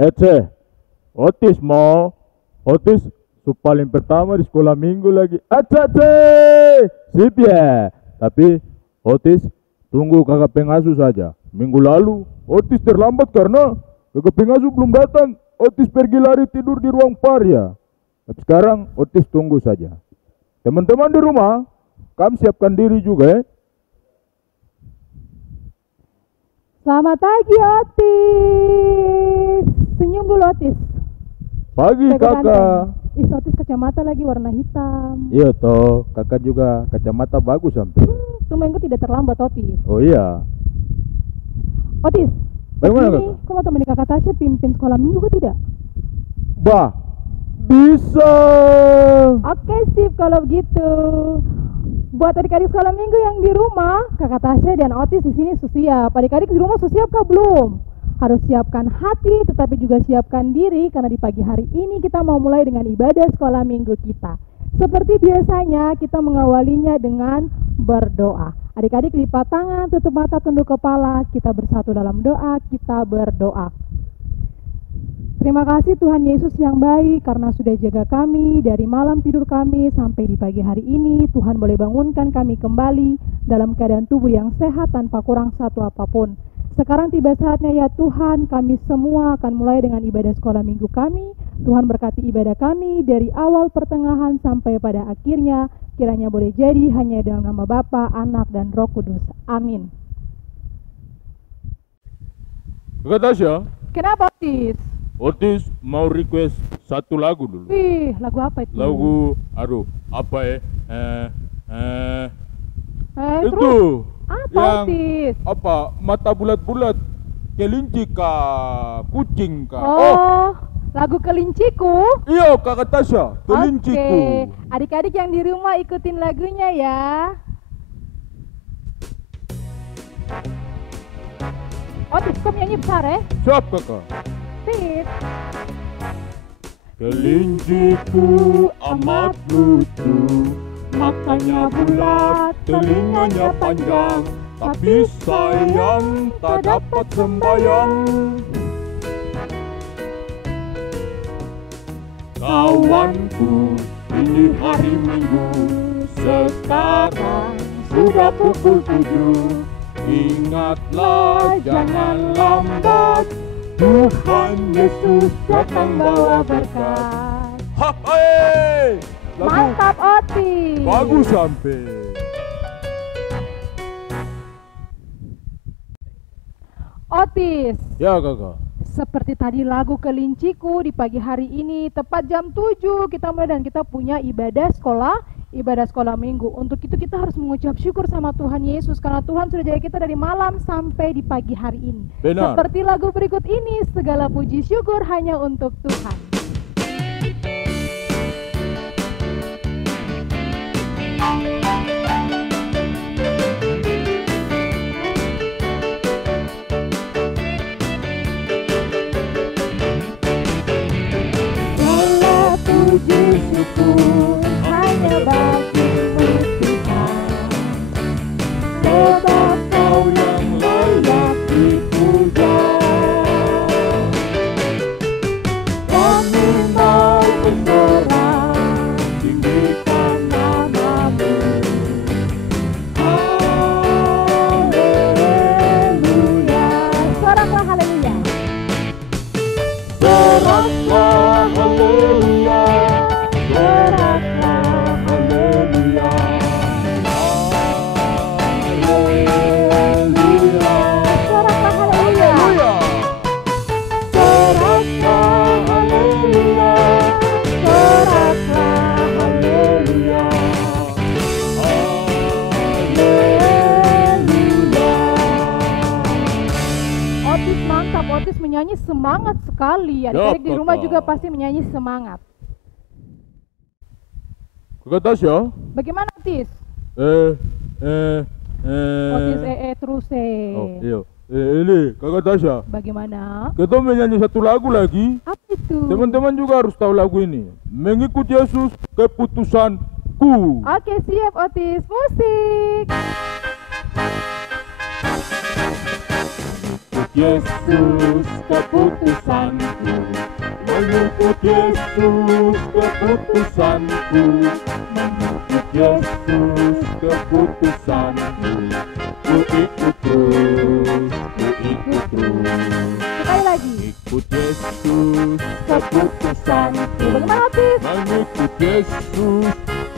Ece, Otis mau. Otis paling pertama di sekolah minggu lagi. Acace, sip ya. Tapi Otis tunggu kakak pengasuh saja. Minggu lalu Otis terlambat karena kakak pengasuh belum datang. Otis pergi lari tidur di ruang parya. Tapi sekarang Otis tunggu saja. Teman-teman di rumah, kamu siapkan diri juga ya. Selamat pagi Otis. Senyum dulu Otis. Pagi kakak. Otis kacamata lagi warna hitam. Iya toh, kakak juga kacamata bagus sampai. Tumben kau tidak terlambat Otis. Oh iya. Otis, Bagaimana ini kakak? kau mau temani kakak Tasya pimpin sekolah minggu kau tidak? Bah, bisa. Oke sip kalau begitu. Buat adik-adik sekolah minggu yang di rumah, kakak Tasya dan Otis di sini siap. Adik-adik di rumah siap kah belum? Harus siapkan hati, tetapi juga siapkan diri karena di pagi hari ini kita mau mulai dengan ibadah sekolah minggu kita. Seperti biasanya kita mengawalinya dengan berdoa. Adik-adik lipat tangan, tutup mata, tunduk kepala, kita bersatu dalam doa, kita berdoa. Terima kasih Tuhan Yesus yang baik karena sudah jaga kami dari malam tidur kami sampai di pagi hari ini. Tuhan boleh bangunkan kami kembali dalam keadaan tubuh yang sehat tanpa kurang satu apapun. Sekarang tiba saatnya ya Tuhan, kami semua akan mulai dengan ibadah sekolah minggu kami. Tuhan berkati ibadah kami dari awal pertengahan sampai pada akhirnya. Kiranya boleh jadi hanya dalam nama Bapa, Anak, dan Roh Kudus. Amin. Kakak Tasya, Kenapa Otis? Otis mau request satu lagu dulu. Wih, lagu apa itu? Lagu, apa ya? Terus? Itu Apa yang Otis? apa? Mata bulat-bulat, kelinci kah, kucing kah? Oh, lagu Kelinciku. Iya kakak Tasya, kelinciku. Oke, adik-adik yang di rumah ikutin lagunya ya. Otis, kau nyanyi besar ya? Siap kakak. Sip. Kelinciku amat lucu, matanya bulat, telinganya panjang, tapi sayang tak dapat sembayang. Kawanku, ini hari Minggu, sekarang sudah pukul 7. Ingatlah jangan lambat, Tuhan Yesus datang bawa berkat. Hai, Mantap Otis. bagus sampai. Otis, Ya kakak. seperti tadi lagu Kelinciku di pagi hari ini tepat jam 7 kita mulai dan kita punya ibadah sekolah minggu. Untuk itu kita harus mengucap syukur sama Tuhan Yesus karena Tuhan sudah jaga kita dari malam sampai di pagi hari ini. Benar. Seperti lagu berikut ini, segala puji syukur hanya untuk Tuhan. Segala puji syukur hanya bagimu Tuhan, sebab Kau yang layak dipuja. Kami mau bersorak, tinggikan namamu. Haleluya. Soraklah haleluya. Soraklah haleluya. Soraklah haleluya. Haleluya. Soraklah haleluya. Soraklah haleluya. Soraklah haleluya. Haleluya. Otis mantap, Otis menyanyi semangat sekali. Adik-adik di rumah Kakak. juga pasti menyanyi semangat. Kakak Tasya, Bagaimana Otis? Otis terus Oh iya. Ini kakak Tasya, Bagaimana? kita menyanyi satu lagu lagi. Apa itu? Teman-teman juga harus tahu lagu ini. Mengikut Yesus keputusanku. Oke siap Otis, musik. Yesus keputusanku, mengikut Yesus keputusanku, mengikut Yesus keputusanku, ku ikut terus, ku ikut terus. Sekali lagi. Ikut Yesus keputusanku, Bagaimana Otis? mengikut Yesus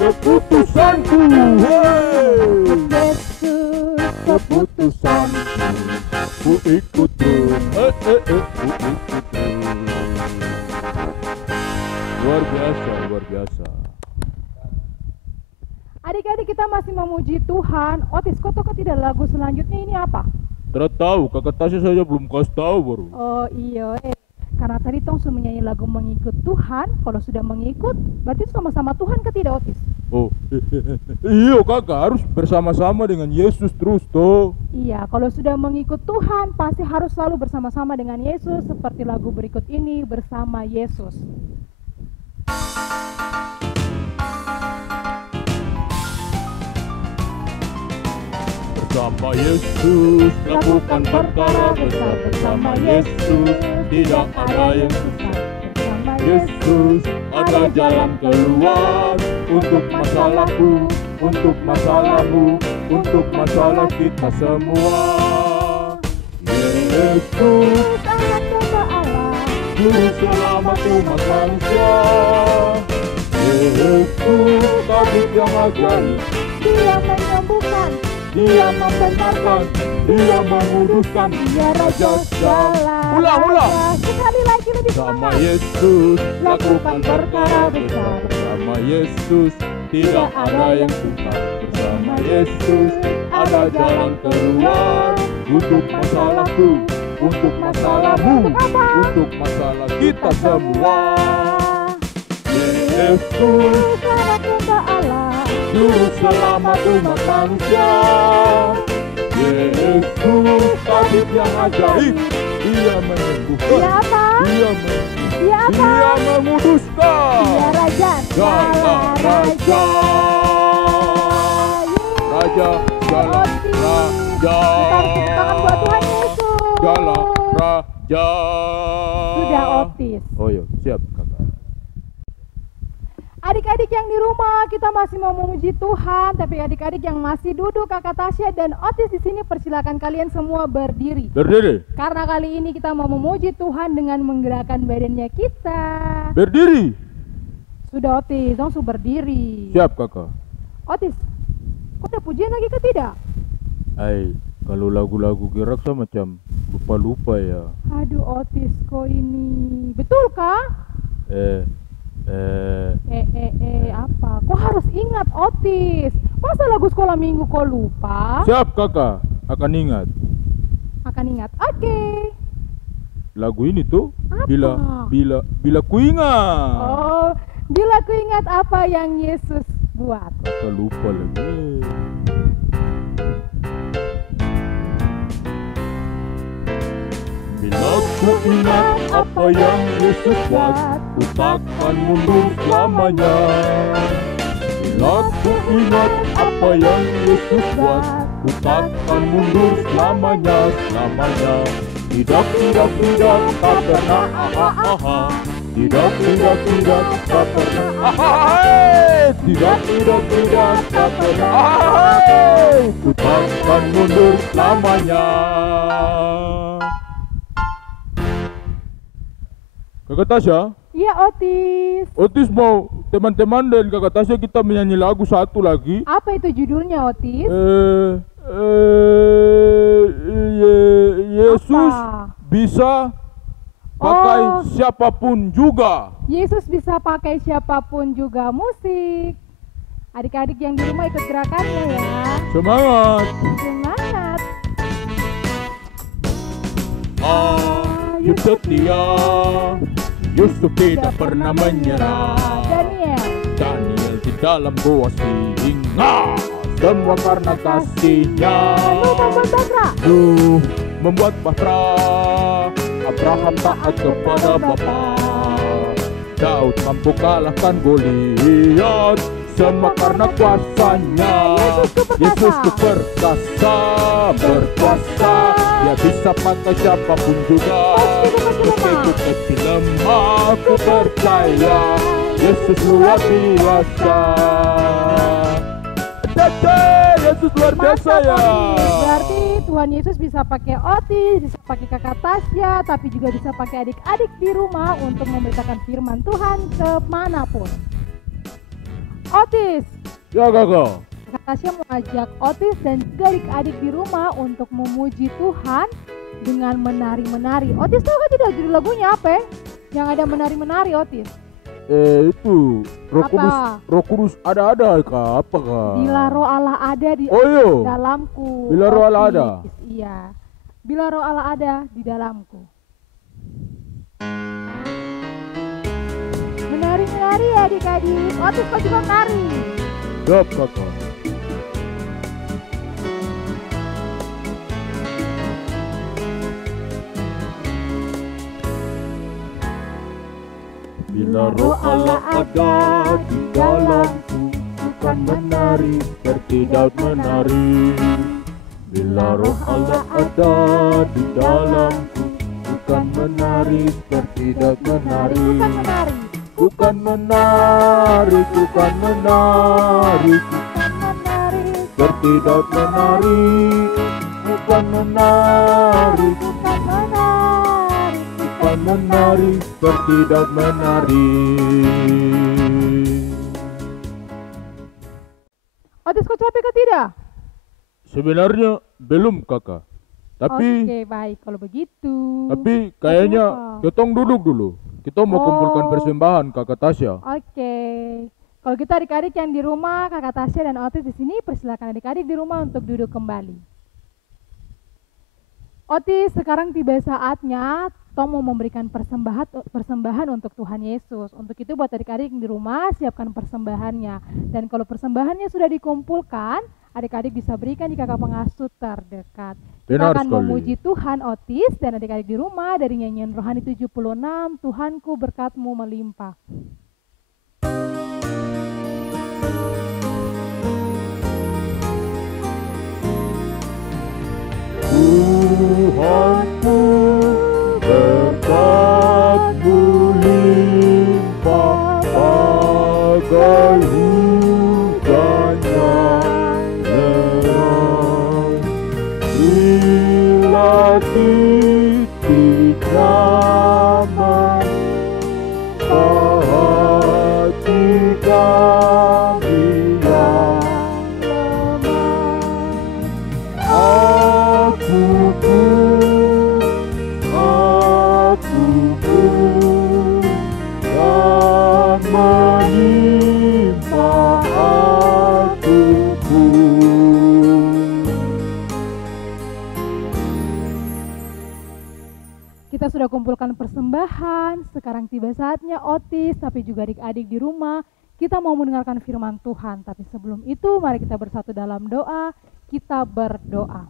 keputusanku, hey! Yesus Keputusanku, ku ikut terus, ku ikut terus. Luar biasa, luar biasa. Adik-adik, kita masih memuji Tuhan. Otis, kau tahu tidak lagu selanjutnya ini apa? Tidak tahu, kakak Tasya saja belum kasih tahu baru. Oh iya, karena tadi Tong sudah menyanyi lagu mengikut Tuhan. Kalau sudah mengikut, berarti sama-sama Tuhan ke tidak, Otis? Oh, iya kakak harus bersama-sama dengan Yesus terus toh. Iya, kalau sudah mengikut Tuhan, pasti harus selalu bersama-sama dengan Yesus. Seperti lagu berikut ini, Bersama Yesus. Bersama Yesus lakukan perkara besar, bersama Yesus tidak ada yang susah. Bersama Yesus ada jalan keluar untuk masalahku, untuk masalahmu, untuk masalah kita semua. Yesus anak domba Allah, Juru selamat umat manusia. Yesus tabib yang ajaib, Dia menyembuhkan, Dia membenarkan, Dia menguduskan, Dia Raja segala Ulang. raja. Sekali lagi lebih Sama semangat. Yesus lakukan perkara besar, bersama Yesus tidak ada yang susah. Bersama Yesus ada jalan keluar untuk masalahku, untuk masalahmu, untuk masalah kita semua. Yesus anak domba Allah, Juru selamat umat manusia. Yesus tabib yang ajaib, Dia menyembuhkan, Dia apa? Dia menyembuhkan, Dia apa? Dia menguduskan. Dia Raja segala raja. Raja segala raja, Kita harus tepuk tangan buat Tuhan Yesus. segala raja. Sudah, Otis. Oh iya, siap kakak. Adik-adik yang di rumah, kita masih mau memuji Tuhan, tapi adik-adik yang masih duduk, Kakak Tasya dan Otis di sini, persilakan kalian semua berdiri. Berdiri, Karena kali ini kita mau memuji Tuhan dengan menggerakkan badannya kita. berdiri. Sudah, Otis, langsung berdiri. Siap kakak. Otis, kau ada pujian lagi ke tidak? Kalau lagu-lagu gerak saya macam lupa-lupa ya. Aduh, Otis, kau ini betulkah? Apa? Kau harus ingat, Otis. Masa lagu sekolah minggu kau lupa? Siap kakak, akan ingat. Akan ingat. Oke. Lagu ini tuh Apa? bila ku ingat. Oh, bila ku ingat apa yang Yesus buat. Kakak lupa lagi. Bila ku ingat apa yang Yesus buat, ku takkan mundur selamanya. Bila ku ingat apa yang Yesus buat, ku takkan mundur selamanya, selamanya. Tidak, tak pernah, Tidak, tak pernah, Tidak, tak pernah, Ku takkan mundur selamanya. Kakak Tasya, Iya, Otis. Otis mau teman-teman dan kakak Tasya kita menyanyi lagu satu lagi. Apa itu judulnya, Otis? Yesus Apa? bisa pakai Oh. siapapun juga. Yesus bisa pakai siapapun juga. Musik. Adik-adik yang di rumah ikut gerakannya ya. Semangat. Semangat. Ayo setia, Yusuf tidak pernah menyerah. Daniel di dalam gua singa, semua karena kasihnya. Nuh membuat bahtera, Abraham taat kepada Bapa. Daud mampu kalahkan Goliat, semua karena kuasanya. Yesus ku perkasa, berkuasa. Dia bisa pakai siapapun juga. Meski ku kecil lemah, ku percaya Yesus luar biasa. Yesus luar biasa ya. Berarti Tuhan Yesus bisa pakai Otis, bisa pakai kakak Tasya, tapi juga bisa pakai adik-adik di rumah untuk memberitakan firman Tuhan kemanapun. Otis, Ya kakak. kakak Tasya mau ajak Otis dan juga adik-adik di rumah untuk memuji Tuhan dengan menari-menari. Otis tahu kan tidak judul lagunya apa? Yang ada menari-menari Otis. Itu Roh Kudus, Apa? Roh Kudus ada kak, apa kak? Bila roh Allah ada di Oh iya. dalamku. Bila roh Allah Otis. ada. Iya. Bila roh Allah ada di dalamku. Menari-menari ya adik-adik. Otis kau juga menari. Siap kakak. Bila roh Allah ada di dalamku, bukan menari seperti Daud menari. Bila roh Allah ada di dalamku, bukan menari seperti Daud menari. Bukan menari. Bukan menari, bukan menari, Bukan menari. seperti Daud menari. Bukan menari, Bukan menari. bukan menari, seperti Daud menari. Otis kau capek ke tidak? Sebenarnya belum kakak. Tapi Oke baik kalau begitu. kayaknya lupa. ketong duduk dulu. Kita mau kumpulkan Oh. persembahan kakak Tasya. Oke. Kalau gitu adik-adik yang di rumah, kakak Tasya dan Otis di sini, persilakan adik-adik di rumah untuk duduk kembali. Otis, sekarang tiba saatnya Tom mau memberikan persembahan untuk Tuhan Yesus. Untuk itu buat adik-adik di rumah siapkan persembahannya. Dan kalau persembahannya sudah dikumpulkan, adik-adik bisa berikan di kakak pengasuh terdekat. Kita Benar akan sekali. memuji Tuhan Otis dan adik-adik di rumah dari nyanyian Rohani 76, Tuhanku berkat-Mu melimpah. Tuhanku berkat-Mu limpah bagai hujan yang deras. Bila titik zaman hati kami yang lemah. Aku pun dan menimpa aku pun. Kita sudah kumpulkan persembahan, sekarang tiba saatnya Otis, tapi juga adik-adik di rumah, kita mau mendengarkan firman Tuhan. Tapi sebelum itu, mari kita bersatu dalam doa, kita berdoa.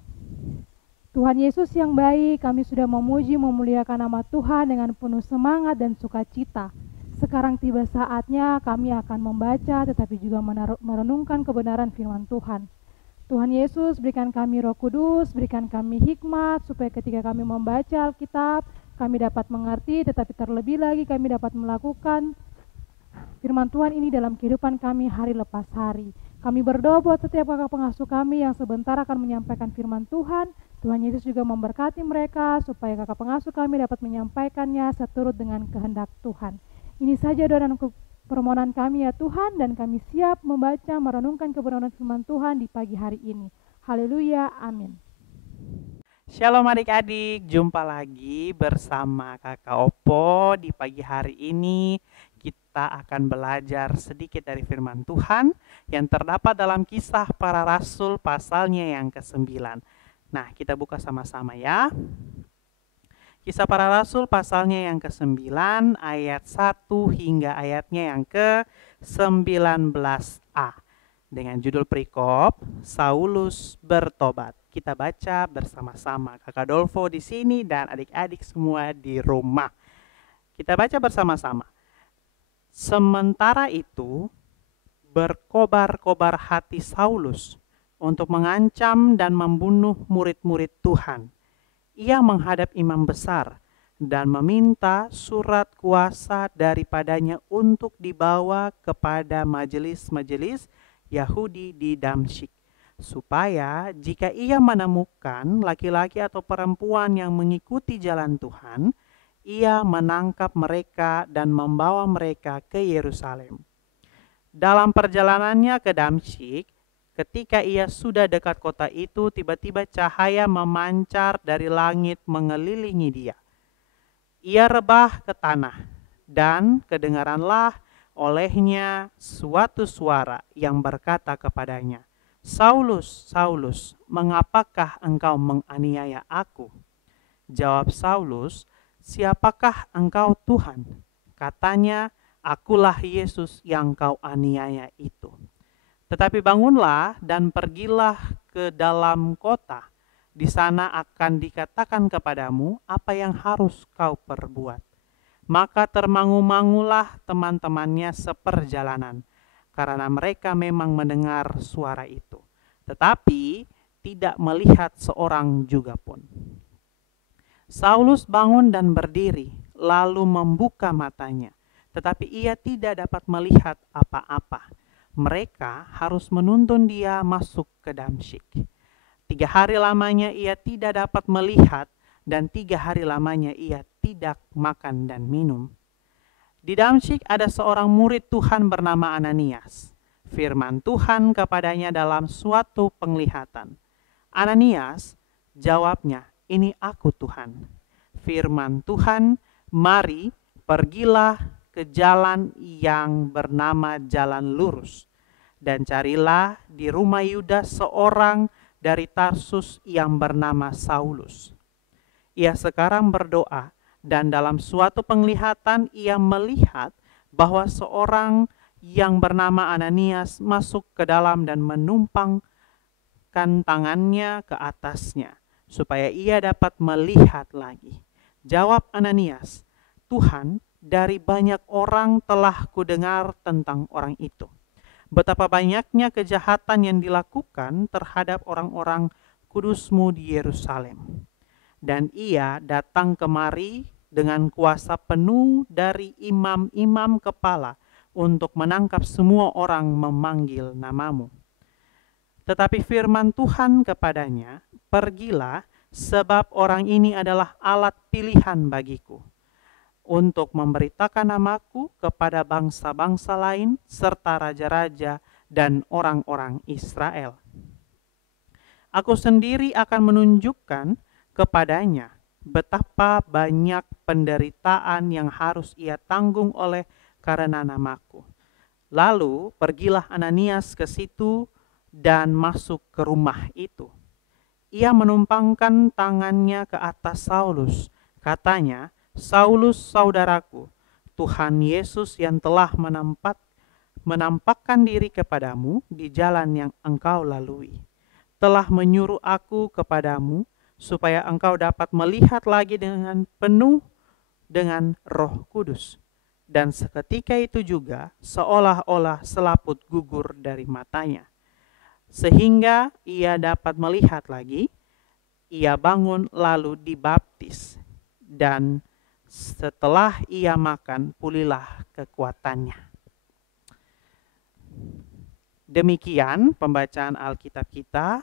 Tuhan Yesus yang baik, kami sudah memuji, memuliakan nama Tuhan dengan penuh semangat dan sukacita. Sekarang tiba saatnya kami akan membaca, tetapi juga merenungkan kebenaran firman Tuhan. Tuhan Yesus, berikan kami Roh Kudus, berikan kami hikmat, supaya ketika kami membaca Alkitab, kami dapat mengerti, tetapi terlebih lagi kami dapat melakukan firman Tuhan ini dalam kehidupan kami hari lepas hari. Kami berdoa buat setiap kakak pengasuh kami yang sebentar akan menyampaikan firman Tuhan. Tuhan Yesus juga memberkati mereka, supaya kakak pengasuh kami dapat menyampaikannya seturut dengan kehendak Tuhan. Ini saja doa dan permohonan kami ya Tuhan, dan kami siap membaca, merenungkan kebenaran firman Tuhan di pagi hari ini. Haleluya, amin. Shalom adik-adik, jumpa lagi bersama kakak Opo di pagi hari ini. Kita akan belajar sedikit dari firman Tuhan yang terdapat dalam Kisah Para Rasul pasalnya yang ke-9. Nah, kita buka sama-sama ya. Kisah Para Rasul pasalnya yang ke-9 ayat 1 hingga ayatnya yang ke-19a. Dengan judul perikop, Saulus bertobat. Kita baca bersama-sama. Kakak Dolfo di sini dan adik-adik semua di rumah. Kita baca bersama-sama. Sementara itu, berkobar-kobar hati Saulus untuk mengancam dan membunuh murid-murid Tuhan. ia menghadap imam besar dan meminta surat kuasa daripadanya untuk dibawa kepada majelis-majelis Yahudi di Damsyik, supaya jika ia menemukan laki-laki atau perempuan yang mengikuti jalan Tuhan, ia menangkap mereka dan membawa mereka ke Yerusalem. Dalam perjalanannya ke Damsyik, ketika ia sudah dekat kota itu, tiba-tiba cahaya memancar dari langit mengelilingi dia. Ia rebah ke tanah, dan kedengaranlah olehnya suatu suara yang berkata kepadanya, "Saulus, Saulus, mengapakah engkau menganiaya aku?" Jawab Saulus, "Siapakah engkau, Tuhan?" Katanya, "Akulah Yesus yang kau aniaya itu. Tetapi bangunlah dan pergilah ke dalam kota. Di sana akan dikatakan kepadamu apa yang harus kau perbuat." Maka termangu-mangulah teman-temannya seperjalanan, karena mereka memang mendengar suara itu, tetapi tidak melihat seorang juga pun. Saulus bangun dan berdiri, lalu membuka matanya, tetapi ia tidak dapat melihat apa-apa. Mereka harus menuntun dia masuk ke Damsyik. 3 hari lamanya ia tidak dapat melihat, dan 3 hari lamanya ia tidak makan dan minum. Di Damsyik ada seorang murid Tuhan bernama Ananias. Firman Tuhan kepadanya dalam suatu penglihatan. "Ananias," jawabnya, "Ini aku, Tuhan." Firman Tuhan, "Mari, pergilah ke jalan yang bernama Jalan Lurus, dan carilah di rumah Yudas seorang dari Tarsus yang bernama Saulus. Ia sekarang berdoa, dan dalam suatu penglihatan ia melihat bahwa seorang yang bernama Ananias masuk ke dalam dan menumpangkan tangannya ke atasnya, supaya ia dapat melihat lagi. Jawab Ananias, "Tuhan, dari banyak orang telah kudengar tentang orang itu, betapa banyaknya kejahatan yang dilakukan terhadap orang-orang kudus-Mu di Yerusalem. Dan ia datang kemari dengan kuasa penuh dari imam-imam kepala untuk menangkap semua orang memanggil nama-Mu." Tetapi firman Tuhan kepadanya, "Pergilah, sebab orang ini adalah alat pilihan bagiku, untuk memberitakan namaku kepada bangsa-bangsa lain serta raja-raja dan orang-orang Israel. Aku sendiri akan menunjukkan kepadanya betapa banyak penderitaan yang harus ia tanggung oleh karena namaku." Lalu pergilah Ananias ke situ dan masuk ke rumah itu. Ia menumpangkan tangannya ke atas Saulus. Katanya, "Saulus, saudaraku, Tuhan Yesus yang telah menampakkan diri kepadamu di jalan yang engkau lalui, telah menyuruh aku kepadamu supaya engkau dapat melihat lagi dengan penuh dengan Roh Kudus." Dan seketika itu juga seolah-olah selaput gugur dari matanya, sehingga ia dapat melihat lagi. Ia bangun lalu dibaptis, dan setelah ia makan, pulihlah kekuatannya. Demikian pembacaan Alkitab kita,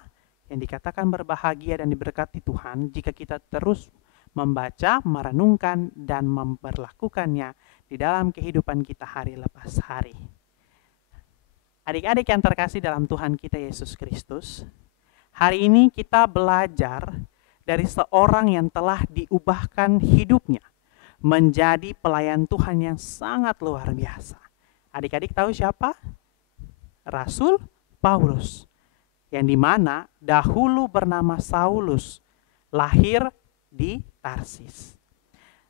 yang dikatakan berbahagia dan diberkati Tuhan jika kita terus membaca, merenungkan, dan memperlakukannya di dalam kehidupan kita hari lepas hari. Adik-adik yang terkasih dalam Tuhan kita Yesus Kristus, hari ini kita belajar dari seorang yang telah diubahkan hidupnya menjadi pelayan Tuhan yang sangat luar biasa. Adik-adik tahu siapa? Rasul Paulus, yang dimana dahulu bernama Saulus, lahir di Tarsis.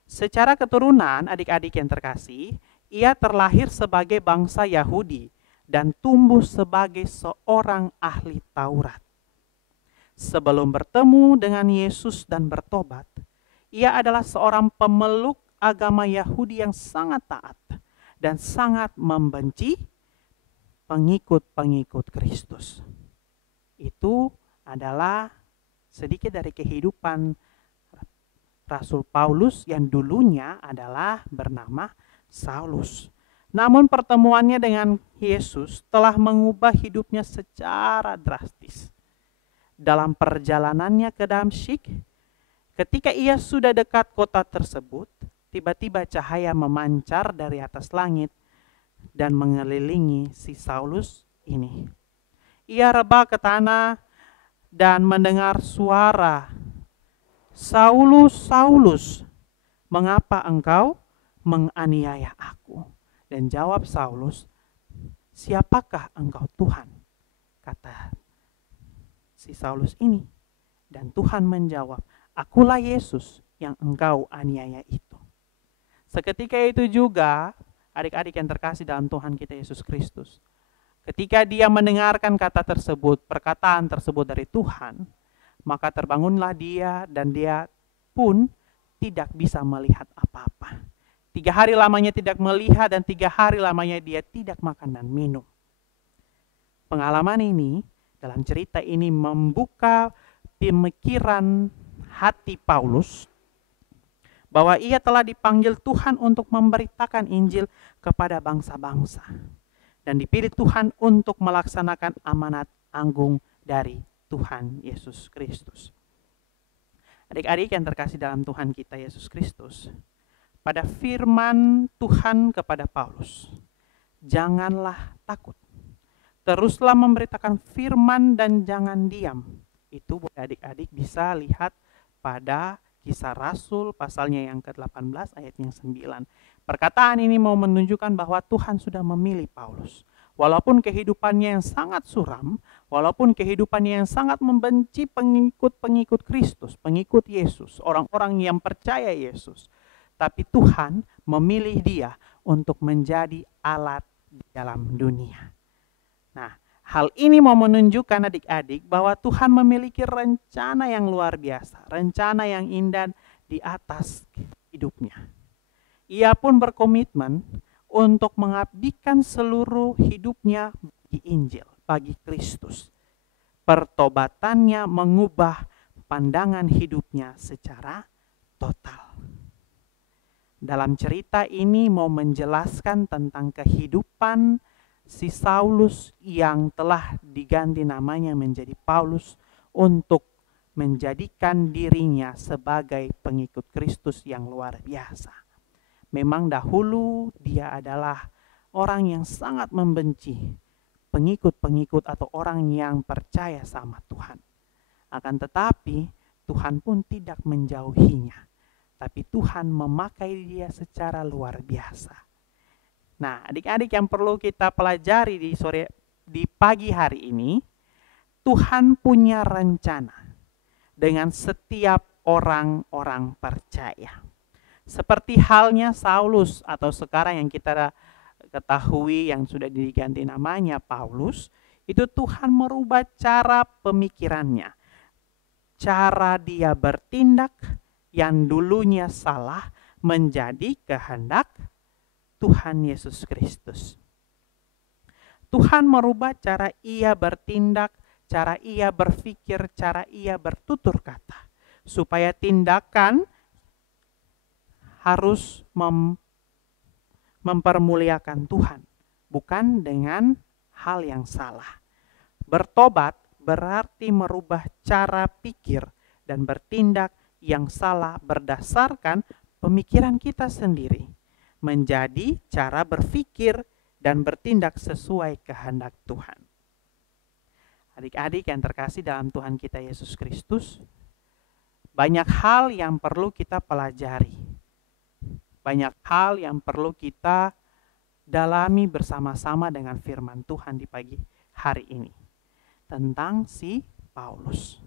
Secara keturunan, adik-adik yang terkasih, ia terlahir sebagai bangsa Yahudi dan tumbuh sebagai seorang ahli Taurat. Sebelum bertemu dengan Yesus dan bertobat, ia adalah seorang pemeluk agama Yahudi yang sangat taat dan sangat membenci pengikut-pengikut Kristus. Itu adalah sedikit dari kehidupan Rasul Paulus yang dulunya adalah bernama Saulus. Namun pertemuannya dengan Yesus telah mengubah hidupnya secara drastis. Dalam perjalanannya ke Damsyik, ketika ia sudah dekat kota tersebut, tiba-tiba cahaya memancar dari atas langit dan mengelilingi si Saulus ini. Ia rebah ke tanah dan mendengar suara, "Saulus, Saulus, mengapa engkau menganiaya aku?" Dan jawab Saulus, "Siapakah engkau Tuhan?" kata si Saulus ini. Dan Tuhan menjawab, "Akulah Yesus yang engkau aniaya itu." Seketika itu juga, adik-adik yang terkasih dalam Tuhan kita Yesus Kristus, ketika dia mendengarkan kata tersebut, perkataan tersebut dari Tuhan, maka terbangunlah dia dan dia pun tidak bisa melihat apa-apa. 3 hari lamanya tidak melihat dan 3 hari lamanya dia tidak makan dan minum. Pengalaman ini, dalam cerita ini membuka pemikiran hati Paulus bahwa ia telah dipanggil Tuhan untuk memberitakan Injil kepada bangsa-bangsa. Dan dipilih Tuhan untuk melaksanakan amanat agung dari Tuhan Yesus Kristus. Adik-adik yang terkasih dalam Tuhan kita Yesus Kristus, pada firman Tuhan kepada Paulus, janganlah takut. Teruslah memberitakan firman dan jangan diam. Itu adik-adik bisa lihat pada Kisah Rasul pasalnya yang ke-18 ayat yang 9. Perkataan ini mau menunjukkan bahwa Tuhan sudah memilih Paulus. Walaupun kehidupannya yang sangat suram, walaupun kehidupannya yang sangat membenci pengikut-pengikut Kristus, pengikut Yesus, orang-orang yang percaya Yesus, tapi Tuhan memilih dia untuk menjadi alat di dalam dunia. Nah, hal ini mau menunjukkan adik-adik bahwa Tuhan memiliki rencana yang luar biasa, rencana yang indah di atas hidupnya. Ia pun berkomitmen untuk mengabdikan seluruh hidupnya bagi Injil, bagi Kristus. Pertobatannya mengubah pandangan hidupnya secara total. Dalam cerita ini mau menjelaskan tentang kehidupan si Saulus yang telah diganti namanya menjadi Paulus untuk menjadikan dirinya sebagai pengikut Kristus yang luar biasa. Memang dahulu dia adalah orang yang sangat membenci pengikut-pengikut atau orang yang percaya sama Tuhan. Akan tetapi Tuhan pun tidak menjauhinya. Tapi Tuhan memakai dia secara luar biasa. Nah, adik-adik yang perlu kita pelajari di pagi hari ini, Tuhan punya rencana dengan setiap orang-orang percaya. Seperti halnya Saulus atau sekarang yang kita ketahui yang sudah diganti namanya Paulus, itu Tuhan merubah cara pemikirannya. Cara dia bertindak yang dulunya salah menjadi kehendak Tuhan Yesus Kristus. Tuhan merubah cara ia bertindak, cara ia berpikir, cara ia bertutur kata. Supaya tindakan harus mempermuliakan Tuhan, bukan dengan hal yang salah. Bertobat berarti merubah cara pikir dan bertindak yang salah berdasarkan pemikiran kita sendiri menjadi cara berpikir dan bertindak sesuai kehendak Tuhan. Adik-adik yang terkasih dalam Tuhan kita Yesus Kristus, banyak hal yang perlu kita pelajari. Banyak hal yang perlu kita dalami bersama-sama dengan firman Tuhan di pagi hari ini tentang si Paulus.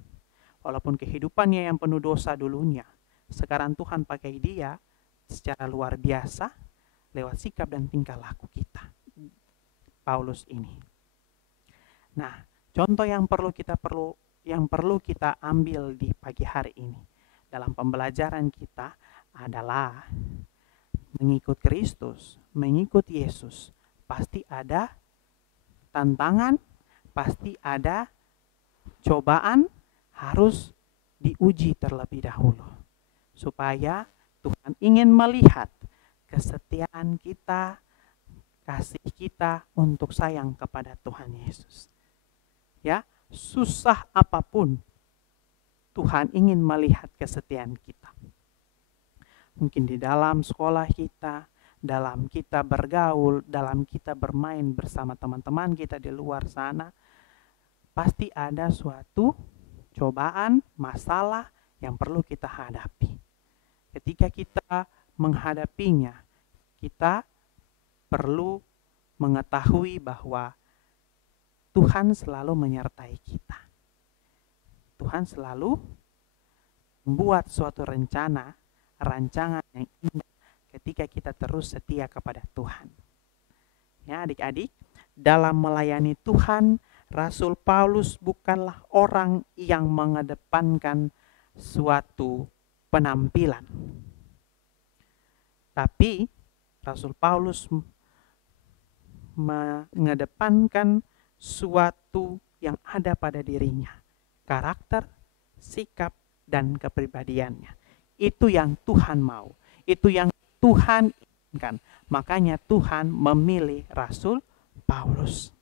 Walaupun kehidupannya yang penuh dosa dulunya, sekarang Tuhan pakai dia secara luar biasa lewat sikap dan tingkah laku kita, Paulus ini. Nah, contoh yang perlu kita ambil di pagi hari ini dalam pembelajaran kita adalah mengikut Kristus, mengikut Yesus. Pasti ada tantangan, pasti ada cobaan, harus diuji terlebih dahulu supaya Tuhan ingin melihat kesetiaan kita, kasih kita untuk sayang kepada Tuhan Yesus. Ya, susah apapun Tuhan ingin melihat kesetiaan kita. Mungkin di dalam sekolah kita, dalam kita bergaul, dalam kita bermain bersama teman-teman kita di luar sana, pasti ada suatu cobaan, masalah yang perlu kita hadapi. Ketika kita menghadapinya, kita perlu mengetahui bahwa Tuhan selalu menyertai kita. Tuhan selalu membuat suatu rancangan yang indah ketika kita terus setia kepada Tuhan. Ya, adik-adik, dalam melayani Tuhan, Rasul Paulus bukanlah orang yang mengedepankan suatu penampilan. Tapi Rasul Paulus mengedepankan suatu yang ada pada dirinya. Karakter, sikap, dan kepribadiannya. Itu yang Tuhan mau. Itu yang Tuhan inginkan. Makanya Tuhan memilih Rasul Paulus.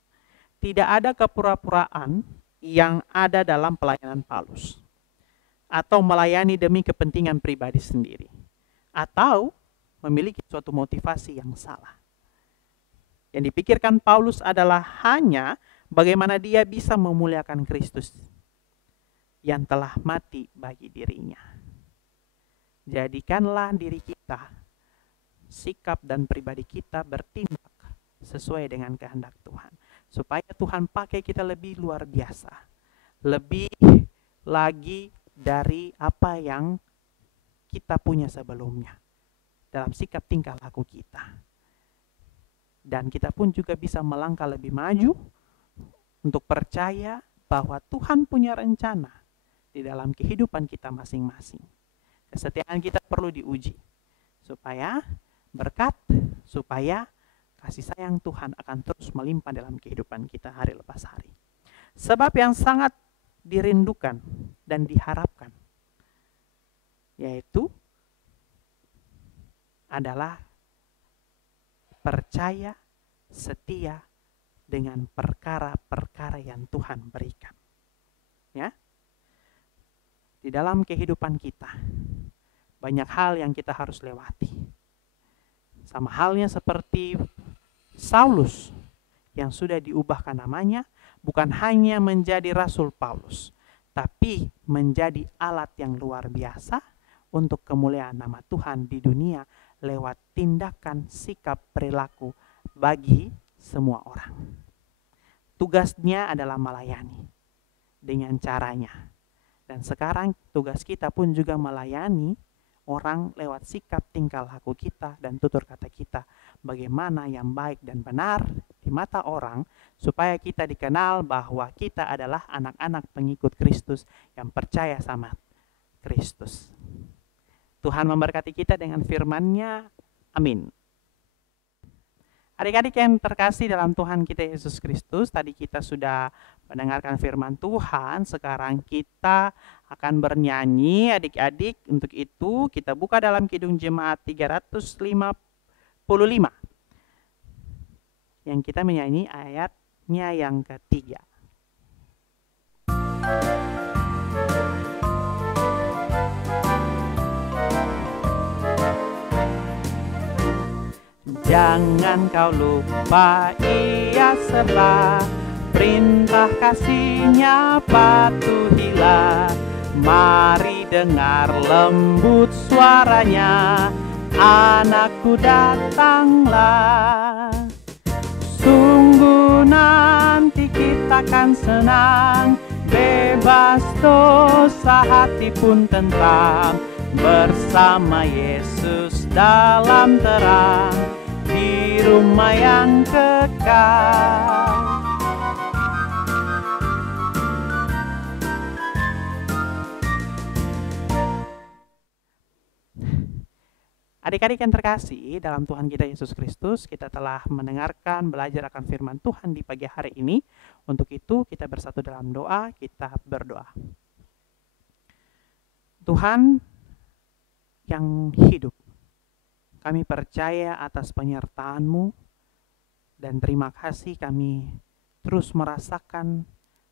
Tidak ada kepura-puraan yang ada dalam pelayanan Paulus. Atau melayani demi kepentingan pribadi sendiri. Atau memiliki suatu motivasi yang salah. Yang dipikirkan Paulus adalah hanya bagaimana dia bisa memuliakan Kristus yang telah mati bagi dirinya. Jadikanlah diri kita, sikap dan pribadi kita bertindak sesuai dengan kehendak Tuhan. Supaya Tuhan pakai kita lebih luar biasa. Lebih lagi dari apa yang kita punya sebelumnya. Dalam sikap tingkah laku kita. Dan kita pun juga bisa melangkah lebih maju untuk percaya bahwa Tuhan punya rencana di dalam kehidupan kita masing-masing. Kesetiaan kita perlu diuji supaya berkat, supaya kasih sayang Tuhan akan terus melimpah dalam kehidupan kita hari lepas hari. Sebab yang sangat dirindukan dan diharapkan yaitu adalah percaya, setia dengan perkara-perkara yang Tuhan berikan. Ya. Di dalam kehidupan kita banyak hal yang kita harus lewati. Sama halnya seperti Saulus yang sudah diubahkan namanya, bukan hanya menjadi Rasul Paulus, tapi menjadi alat yang luar biasa untuk kemuliaan nama Tuhan di dunia lewat tindakan, sikap, perilaku bagi semua orang. Tugasnya adalah melayani dengan caranya. Dan sekarang tugas kita pun juga melayani orang lewat sikap tingkah laku kita dan tutur kata kita. Bagaimana yang baik dan benar di mata orang supaya kita dikenal bahwa kita adalah anak-anak pengikut Kristus yang percaya sama Kristus. Tuhan memberkati kita dengan firman-Nya. Amin. Adik-adik yang terkasih dalam Tuhan kita Yesus Kristus, tadi kita sudah mendengarkan firman Tuhan, sekarang kita akan bernyanyi adik-adik. Untuk itu kita buka dalam Kidung Jemaat 355 yang kita menyanyi ayatnya yang ketiga. Jangan kau lupa ia sebab perintah kasih-Nya patuhilah. Mari dengar lembut suaranya, anakku datanglah. Sungguh nanti kita akan senang, bebas dosa hati pun tentram, bersama Yesus dalam terang, di rumah yang kekal. Adik-adik yang terkasih dalam Tuhan kita Yesus Kristus, kita telah mendengarkan, belajar akan firman Tuhan di pagi hari ini. Untuk itu kita bersatu dalam doa, kita berdoa. Tuhan, yang hidup. Kami percaya atas penyertaan-Mu dan terima kasih kami terus merasakan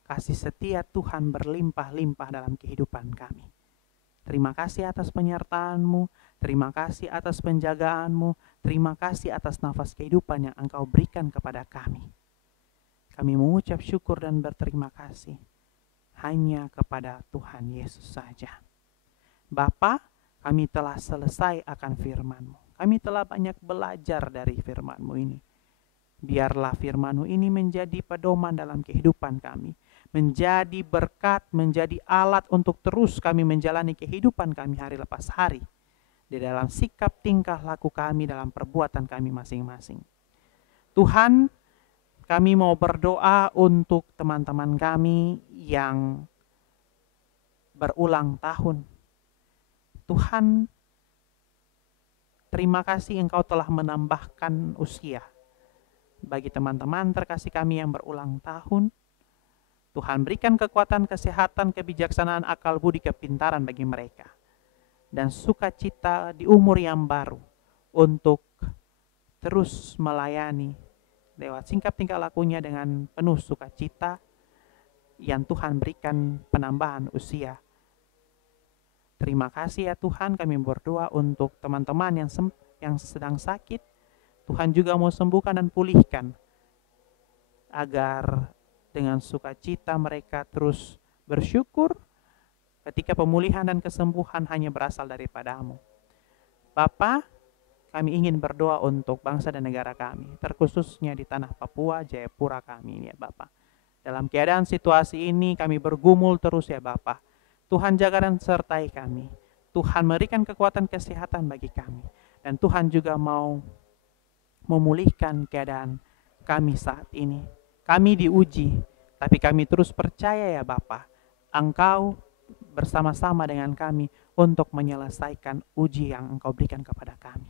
kasih setia Tuhan berlimpah-limpah dalam kehidupan kami. Terima kasih atas penyertaan-Mu, terima kasih atas penjagaan-Mu, terima kasih atas nafas kehidupan yang Engkau berikan kepada kami. Kami mengucap syukur dan berterima kasih hanya kepada Tuhan Yesus saja. Bapa, kami telah selesai akan firman-Mu. Kami telah banyak belajar dari firman-Mu ini. Biarlah firman-Mu ini menjadi pedoman dalam kehidupan kami. Menjadi berkat, menjadi alat untuk terus kami menjalani kehidupan kami hari lepas hari. Di dalam sikap tingkah laku kami, dalam perbuatan kami masing-masing. Tuhan, kami mau berdoa untuk teman-teman kami yang berulang tahun. Tuhan, terima kasih Engkau telah menambahkan usia bagi teman-teman terkasih kami yang berulang tahun. Tuhan berikan kekuatan, kesehatan, kebijaksanaan, akal budi, kepintaran bagi mereka. Dan sukacita di umur yang baru untuk terus melayani lewat sikap tingkah lakunya dengan penuh sukacita yang Tuhan berikan penambahan usia. Terima kasih ya Tuhan, kami berdoa untuk teman-teman yang sedang sakit. Tuhan juga mau sembuhkan dan pulihkan. Agar dengan sukacita mereka terus bersyukur ketika pemulihan dan kesembuhan hanya berasal daripada-Mu. Bapa, kami ingin berdoa untuk bangsa dan negara kami, terkhususnya di tanah Papua, Jayapura kami ya Bapa. Dalam keadaan situasi ini kami bergumul terus ya Bapa. Tuhan jaga dan sertai kami. Tuhan memberikan kekuatan kesehatan bagi kami. Dan Tuhan juga mau memulihkan keadaan kami saat ini. Kami diuji, tapi kami terus percaya ya Bapa. Engkau bersama-sama dengan kami untuk menyelesaikan uji yang Engkau berikan kepada kami.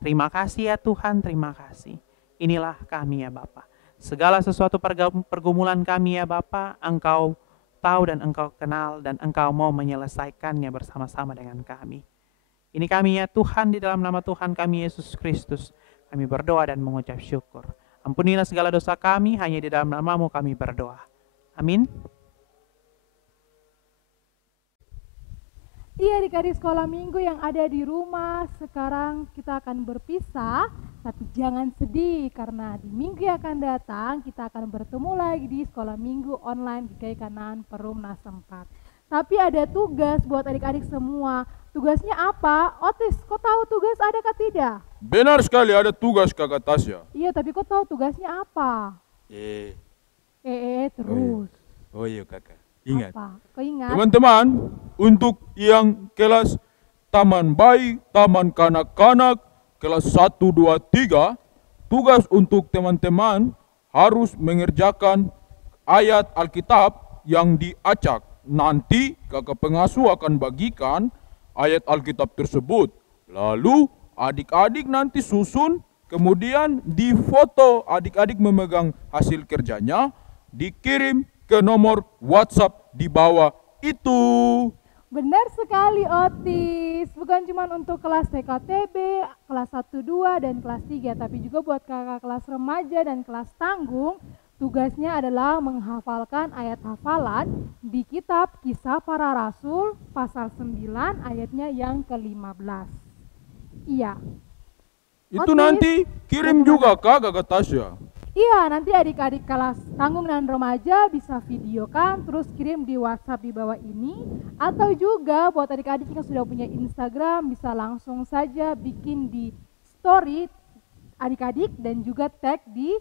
Terima kasih ya Tuhan, terima kasih. Inilah kami ya Bapa. Segala sesuatu pergumulan kami ya Bapa, Engkau tahu dan Engkau kenal dan Engkau mau menyelesaikannya bersama-sama dengan kami. Ini kami ya Tuhan, di dalam nama Tuhan kami Yesus Kristus, kami berdoa dan mengucap syukur. Ampunilah segala dosa kami, hanya di dalam nama-Mu kami berdoa. Amin. Iya, adik-adik sekolah minggu yang ada di rumah, sekarang kita akan berpisah, tapi jangan sedih karena di minggu yang akan datang kita akan bertemu lagi di sekolah minggu online GKI Kanaan Perumnas 4. Tapi ada tugas buat adik-adik semua. Tugasnya apa? Otis, kau tahu tugas ada kah tidak? Benar sekali, ada tugas Kakak Tasya. Iya, tapi kau tahu tugasnya apa? Terus. Oh iya Kakak, ingat. Apa? Kau ingat? Teman-teman, untuk yang kelas taman bayi, taman kanak-kanak, kelas 1, 2, 3, tugas untuk teman-teman harus mengerjakan ayat Alkitab yang diacak. Nanti kakak pengasuh akan bagikan ayat Alkitab tersebut. Lalu adik-adik nanti susun, kemudian difoto adik-adik memegang hasil kerjanya, dikirim ke nomor WhatsApp di bawah itu. Benar sekali Otis, bukan cuma untuk kelas TKTB, kelas 1, 2, dan kelas 3, tapi juga buat kakak kelas remaja dan kelas tanggung. Tugasnya adalah menghafalkan ayat hafalan di kitab Kisah Para Rasul pasal 9 ayatnya yang ke-15. Iya. Itu Otis, nanti kirim juga Kakak Tasya. Iya, nanti adik-adik kelas tanggung dan remaja bisa videokan terus kirim di WhatsApp di bawah ini, atau juga buat adik-adik yang sudah punya Instagram bisa langsung saja bikin di story adik-adik dan juga tag di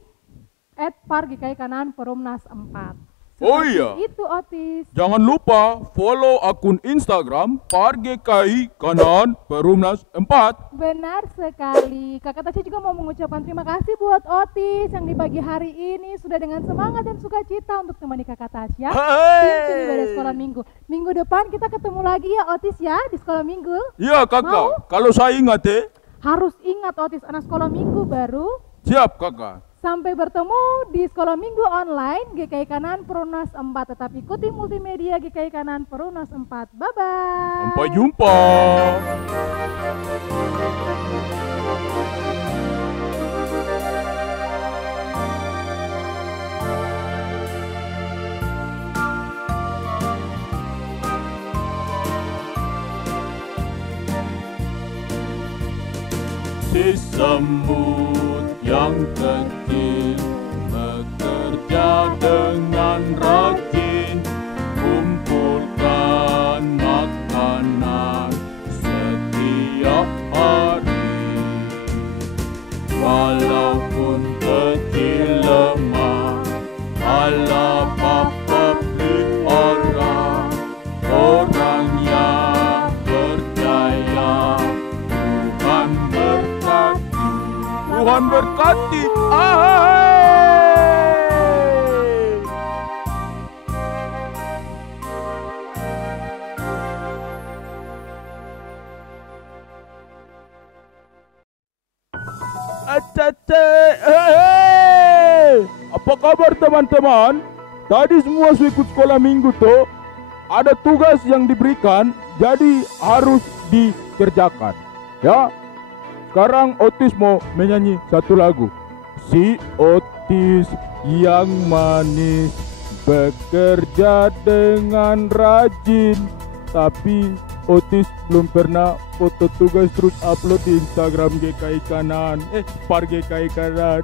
@par-GKI Kanaan Perumnas 4. Oh iya, Itu Otis. jangan lupa follow akun Instagram par-GKI Kanaan Perumnas 4. Benar sekali. Kakak Tasya juga mau mengucapkan terima kasih buat Otis yang di pagi hari ini sudah dengan semangat dan sukacita untuk temani Kakak Tasya pimpin ibadah sekolah minggu. Minggu depan kita ketemu lagi ya Otis ya di sekolah minggu. Iya Kakak, kalau saya ingat Harus ingat Otis, anak sekolah minggu baru. Siap Kakak. Sampai bertemu di Sekolah Minggu Online GKI Kanan Perumnas 4. Tetap ikuti multimedia GKI Kanan Perumnas 4. Bye-bye. Sampai jumpa. Si semut yang kecil bekerja dengan rajin, kumpulkan makanan setiap hari. Walaupun kecil lemah, ala papa pelihara, orang yang percaya Tuhan berkati. Tuhan berkati. Apa kabar teman-teman? Tadi semua ikut sekolah minggu tuh. Ada tugas yang diberikan, jadi harus dikerjakan. Ya, sekarang Otis mau menyanyi satu lagu. Si Otis yang manis bekerja dengan rajin, tapi Otis belum pernah foto tugas terus upload di Instagram GKI Kanan. Par GKI Kanan.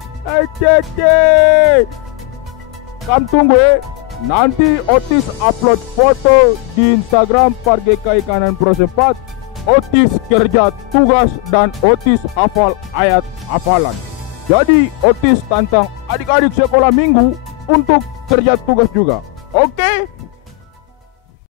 Kan tunggu nanti Otis upload foto di Instagram Par GKI Kanan Pro 4. Otis kerja tugas dan Otis hafal ayat hafalan. Jadi Otis tantang adik-adik sekolah minggu untuk kerja tugas juga. Oke?